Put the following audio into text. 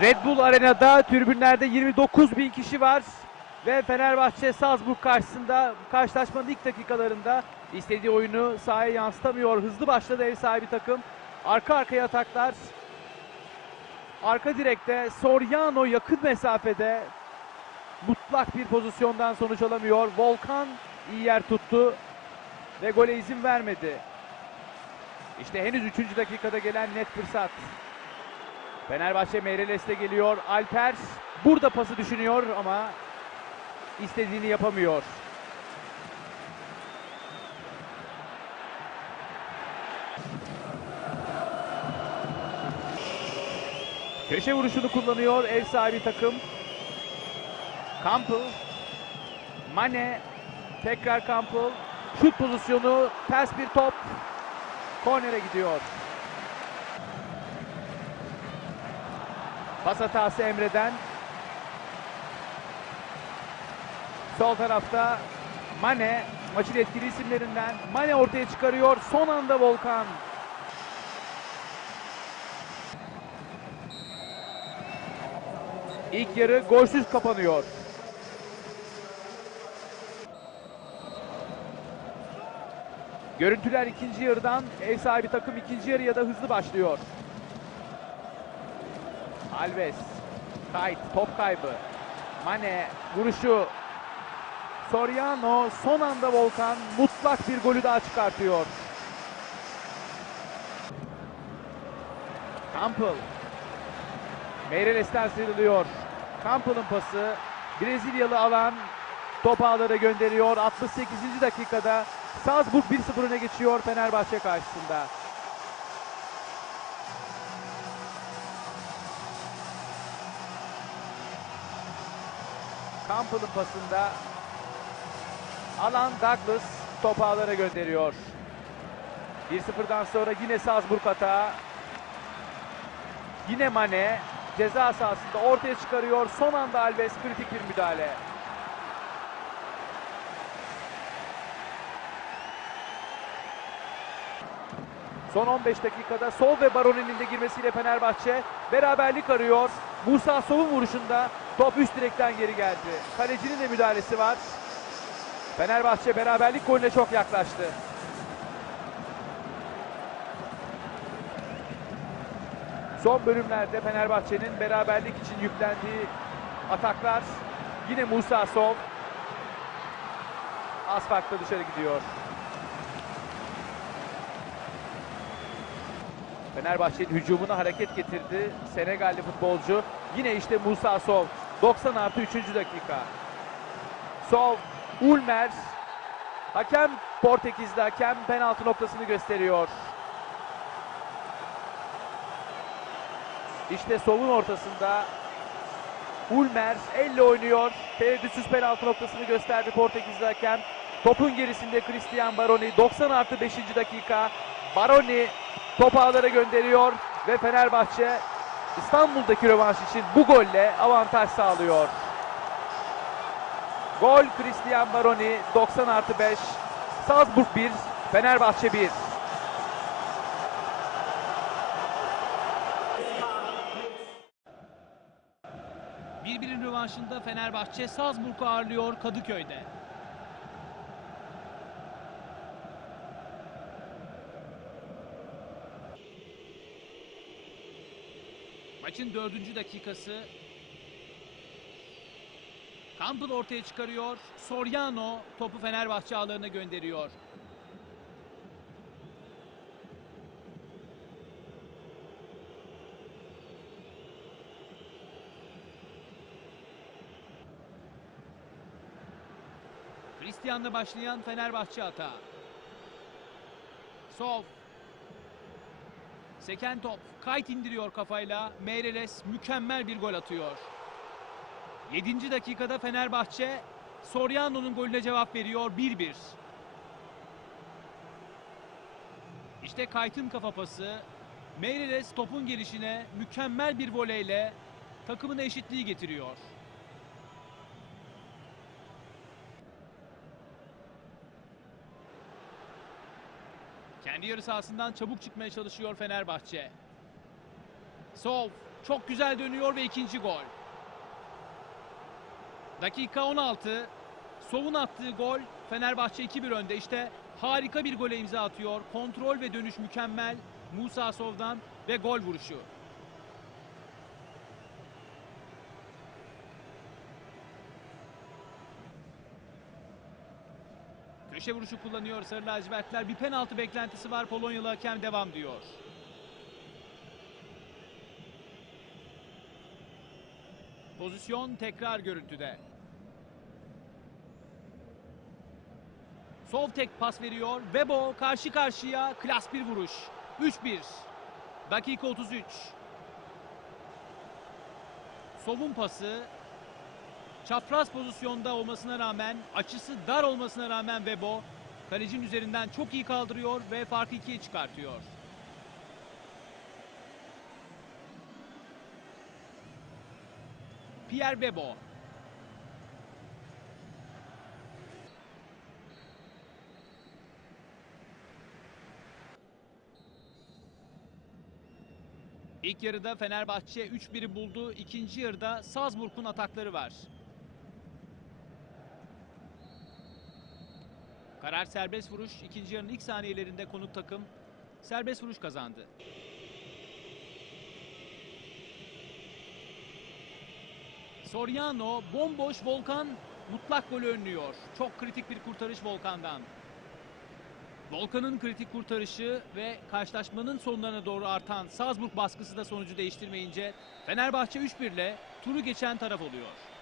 Red Bull Arena'da tribünlerde 29 bin kişi var ve Fenerbahçe Salzburg karşısında karşılaşmanın ilk dakikalarında istediği oyunu sahaya yansıtamıyor. Hızlı başladı ev sahibi takım. Arka arkaya ataklar. Arka direkte Soriano yakın mesafede mutlak bir pozisyondan sonuç alamıyor. Volkan iyi yer tuttu ve gole izin vermedi. İşte henüz 3. dakikada gelen net fırsat. Fenerbahçe Meireles'te geliyor. Alper burada pası düşünüyor ama istediğini yapamıyor. Köşe vuruşunu kullanıyor ev sahibi takım. Campbell. Mane. Tekrar Campbell. Şut pozisyonu. Ters bir top. Kornere gidiyor. Pas hatası Emre'den. Sol tarafta Mane maçın etkili isimlerinden. Mane ortaya çıkarıyor. Son anda Volkan. İlk yarı golsüz kapanıyor. Görüntüler ikinci yarıdan ev sahibi takım ikinci yarıya da hızlı başlıyor. Alves, Kayt, top kaybı. Mane, vuruşu. Soriano, son anda Volkan mutlak bir golü daha çıkartıyor. Campbell. Meireles'ten sıyrılıyor. Campbell'ın pası. Brezilyalı alan top ağlara gönderiyor. 68. dakikada Salzburg 1-0 öne geçiyor Fenerbahçe karşısında. Campbell'ın pasında alan Douglas top ağlara gönderiyor. 1-0'dan sonra yine Salzburg hata. Yine Mane ceza sahasında ortaya çıkarıyor. Son anda Alves kritik bir müdahale. Son 15 dakikada Sol ve Baroni'nin de girmesiyle Fenerbahçe beraberlik arıyor. Musa Sov'un vuruşunda top üst direkten geri geldi. Kalecinin de müdahalesi var. Fenerbahçe beraberlik golüne çok yaklaştı. Son bölümlerde Fenerbahçe'nin beraberlik için yüklendiği ataklar. Yine Musa Sov. Az farkla dışarı gidiyor. Fenerbahçe'nin hücumuna hareket getirdi. Senegalli futbolcu. Yine işte Musa Sov. 90 artı 3. dakika. Sov, Ulmer. Hakem Portekizli hakem penaltı noktasını gösteriyor. İşte Sov'un ortasında Ulmer elle oynuyor. Tereddütsüz penaltı noktasını gösterdi Portekizli hakem. Topun gerisinde Christian Baroni 90 artı 5. dakika. Baroni top ağlara gönderiyor ve Fenerbahçe İstanbul'daki rövanş için bu golle avantaj sağlıyor. Gol Christian Baroni 90 artı 5. Salzburg 1, Fenerbahçe 1. Birbirinin rövanşında Fenerbahçe Salzburg'u ağırlıyor Kadıköy'de. Maçın dördüncü dakikası. Campbell ortaya çıkarıyor. Soriano topu Fenerbahçe ağlarına gönderiyor. Christian'la başlayan Fenerbahçe hata. Sol. Seken top. Kayt indiriyor kafayla. Meireles mükemmel bir gol atıyor. 7. dakikada Fenerbahçe Soriano'nun golüne cevap veriyor 1-1. İşte Kayt'ın kafa pası. Meireles topun gelişine mükemmel bir voleyle takımına eşitliği getiriyor. Kendi yarı sahasından çabuk çıkmaya çalışıyor Fenerbahçe. Sol Çok güzel dönüyor ve ikinci gol. Dakika 16. Sov'un attığı gol Fenerbahçe 2-1 önde. İşte harika bir gole imza atıyor. Kontrol ve dönüş mükemmel. Musa Sov'dan ve gol vuruşu. Köşe vuruşu kullanıyor Sarı lacivertler. Bir penaltı beklentisi var. Polonyalı hakem devam diyor. Pozisyon tekrar görüntüde. Sol tek pas veriyor. Bebo karşı karşıya klas bir vuruş. 3-1. Dakika 33. Sov'un pası çapraz pozisyonda olmasına rağmen, açısı dar olmasına rağmen Bebo kalecinin üzerinden çok iyi kaldırıyor ve farkı ikiye çıkartıyor. Pierre Bebo. İlk yarıda Fenerbahçe 3-1'i buldu. İkinci yarıda Salzburg'un atakları var. Karar serbest vuruş. İkinci yarının ilk saniyelerinde konuk takım serbest vuruş kazandı. Soriano bomboş Volkan mutlak golü önlüyor. Çok kritik bir kurtarış Volkan'dan. Volkan'ın kritik kurtarışı ve karşılaşmanın sonlarına doğru artan Salzburg baskısı da sonucu değiştirmeyince Fenerbahçe 3-1 ile turu geçen taraf oluyor.